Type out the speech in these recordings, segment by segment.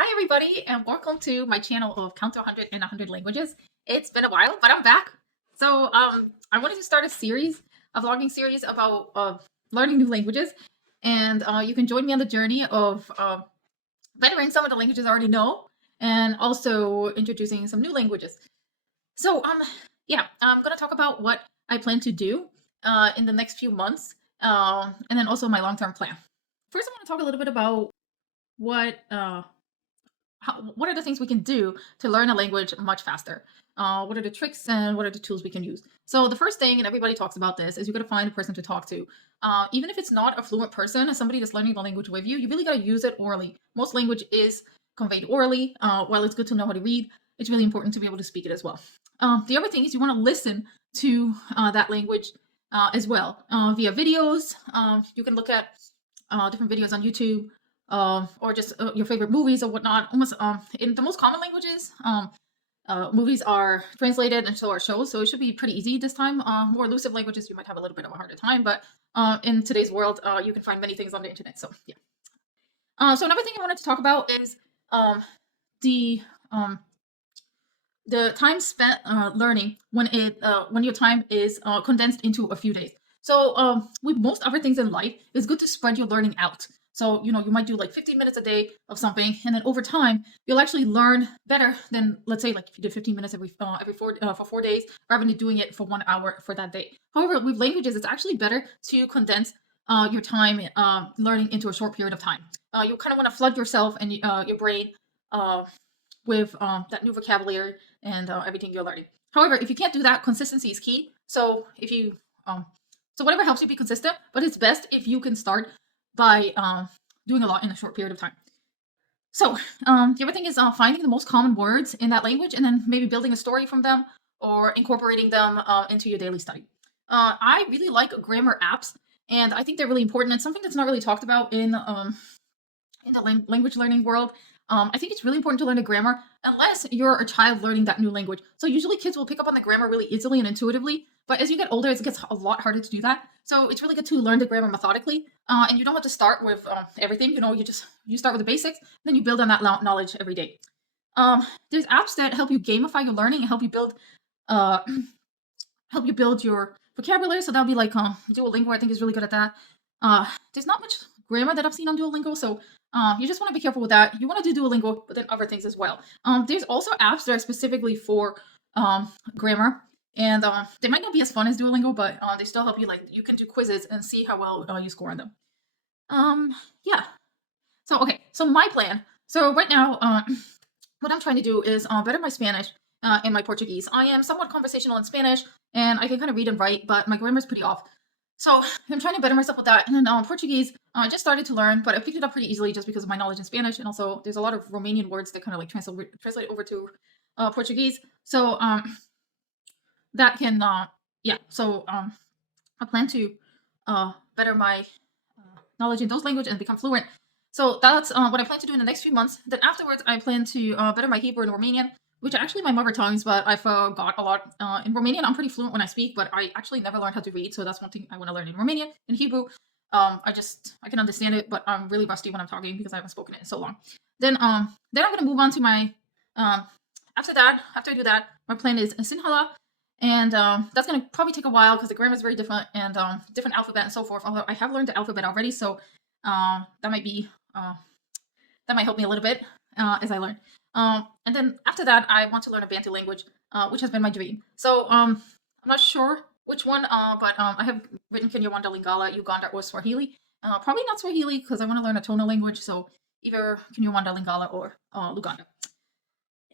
Hi, everybody, and welcome to my channel of Count to 100 in 100 languages. It's been a while, but I'm back. I wanted to start a vlogging series about learning new languages, and you can join me on the journey of bettering some of the languages I already know, and also introducing some new languages. So, I'm going to talk about what I plan to do in the next few months, and then also my long-term plan. First, I want to talk a little bit about what what are the things we can do to learn a language much faster? What are the tricks and what are the tools we can use? So the first thing, and everybody talks about this, is you got to find a person to talk to. Even if it's not a fluent person, somebody that's learning the language with you, you really got to use it orally. Most language is conveyed orally. While it's good to know how to read, it's really important to be able to speak it as well. The other thing is you want to listen to that language as well via videos. You can look at different videos on YouTube or just your favorite movies or whatnot. Almost in the most common languages, movies are translated and so are shows, so it should be pretty easy this time. More elusive languages, you might have a little bit of a harder time, but in today's world, you can find many things on the internet. So yeah. So another thing I wanted to talk about is um, the um, the time spent learning when your time is condensed into a few days. So with most other things in life, it's good to spread your learning out. So you might do like 15 minutes a day of something, and then over time you'll actually learn better than, let's say, like if you did 15 minutes every for 4 days rather than doing it for 1 hour for that day. However, with languages, it's actually better to condense your time learning into a short period of time. You kind of want to flood yourself and your brain uh, with that new vocabulary and everything you're learning. However, if you can't do that, consistency is key. So if you, so whatever helps you be consistent, but it's best if you can start by doing a lot in a short period of time. So the other thing is finding the most common words in that language and then maybe building a story from them or incorporating them into your daily study. I really like grammar apps, and I think they're really important. It's something that's not really talked about in the language learning world. I think it's really important to learn the grammar unless you're a child learning that new language. So usually kids will pick up on the grammar really easily and intuitively, but as you get older, it gets a lot harder to do that. So it's really good to learn the grammar methodically, and you don't have to start with everything. You start with the basics, then you build on that knowledge every day. There's apps that help you gamify your learning and uh, help you build your vocabulary. So that'll be like Duolingo. I think is really good at that. There's not much grammar that I've seen on Duolingo, so you just want to be careful with that. You want to do Duolingo, but then other things as well. There's also apps that are specifically for grammar, and they might not be as fun as Duolingo, but they still help you. Like you can do quizzes and see how well you score on them. Yeah. So okay. So my plan. So right now, what I'm trying to do is better my Spanish and my Portuguese. I am somewhat conversational in Spanish, and I can kind of read and write, but my grammar is pretty off. So I'm trying to better myself with that. And then Portuguese, I just started to learn, but I picked it up pretty easily just because of my knowledge in Spanish. And also, there's a lot of Romanian words that kind of like translate over to Portuguese. So that can, yeah. So I plan to better my knowledge in those languages and become fluent. So that's what I plan to do in the next few months. Then afterwards, I plan to better my Hebrew and Romanian, which are actually my mother tongues, but I forgot a lot. In Romanian, I'm pretty fluent when I speak, but I actually never learned how to read, so that's one thing I want to learn in Romanian. In Hebrew, I can understand it, but I'm really rusty when I'm talking because I haven't spoken it in so long. Then I'm gonna move on to my after I do that, my plan is Sinhala, and that's gonna probably take a while because the grammar is very different and different alphabet and so forth. Although I have learned the alphabet already, so that might be that might help me a little bit as I learn. And then after that, I want to learn a Bantu language, which has been my dream. So I'm not sure which one, but I have written Kinyarwanda, Lingala, Uganda, or Swahili. Probably not Swahili because I want to learn a Tona language, so either Kinyarwanda, Lingala, or Luganda.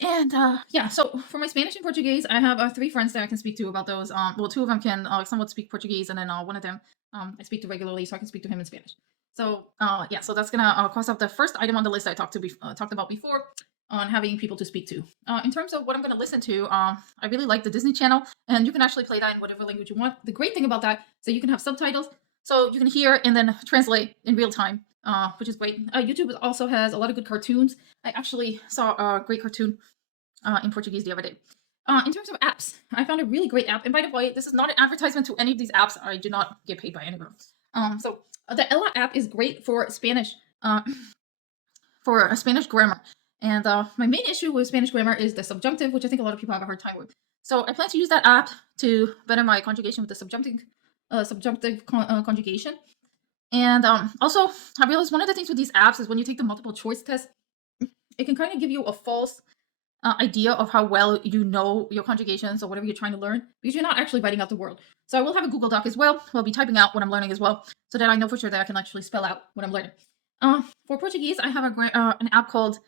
And yeah, so for my Spanish and Portuguese, I have 3 friends that I can speak to about those. Well, 2 of them can somewhat speak Portuguese, and then one of them I speak to regularly, so I can speak to him in Spanish. So yeah, so that's gonna cross off the first item on the list I talked about before on having people to speak to. In terms of what I'm gonna listen to, I really like the Disney Channel, and you can actually play that in whatever language you want. The great thing about that is that you can have subtitles, so you can hear and then translate in real time, which is great. YouTube also has a lot of good cartoons. I actually saw a great cartoon in Portuguese the other day. In terms of apps, I found a really great app. And by the way, this is not an advertisement to any of these apps. I do not get paid by anyone. So the Ella app is great for Spanish, for a Spanish grammar. And my main issue with Spanish grammar is the subjunctive, which I think a lot of people have a hard time with. So I plan to use that app to better my conjugation with the subjunctive conjugation. And also, I realized one of the things with these apps is when you take the multiple choice test, it can kind of give you a false idea of how well you know your conjugations or whatever you're trying to learn because you're not actually writing out the word. So I will have a Google Doc as well. I'll be typing out what I'm learning as well, so that I know for sure that I can actually spell out what I'm learning. For Portuguese, I have an app called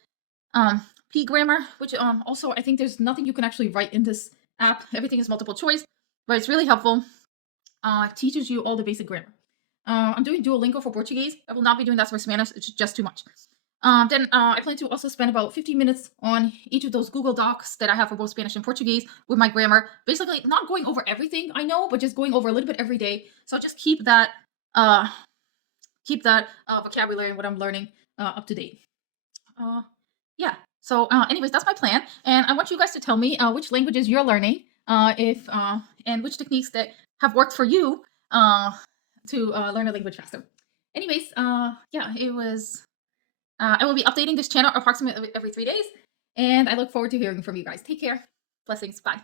P Grammar, which also I think there's nothing you can actually write in this app. Everything is multiple choice, but it's really helpful. It teaches you all the basic grammar. I'm doing Duolingo for Portuguese. I will not be doing that for Spanish. It's just too much. Then I plan to also spend about 15 minutes on each of those Google Docs that I have for both Spanish and Portuguese with my grammar. Basically, not going over everything I know, but just going over a little bit every day. So I'll just keep that vocabulary and what I'm learning up to date. Yeah. So, anyways, that's my plan, and I want you guys to tell me which languages you're learning, if and which techniques that have worked for you to learn a language faster. Anyways, yeah, it was. I will be updating this channel approximately every 3 days, and I look forward to hearing from you guys. Take care. Blessings. Bye.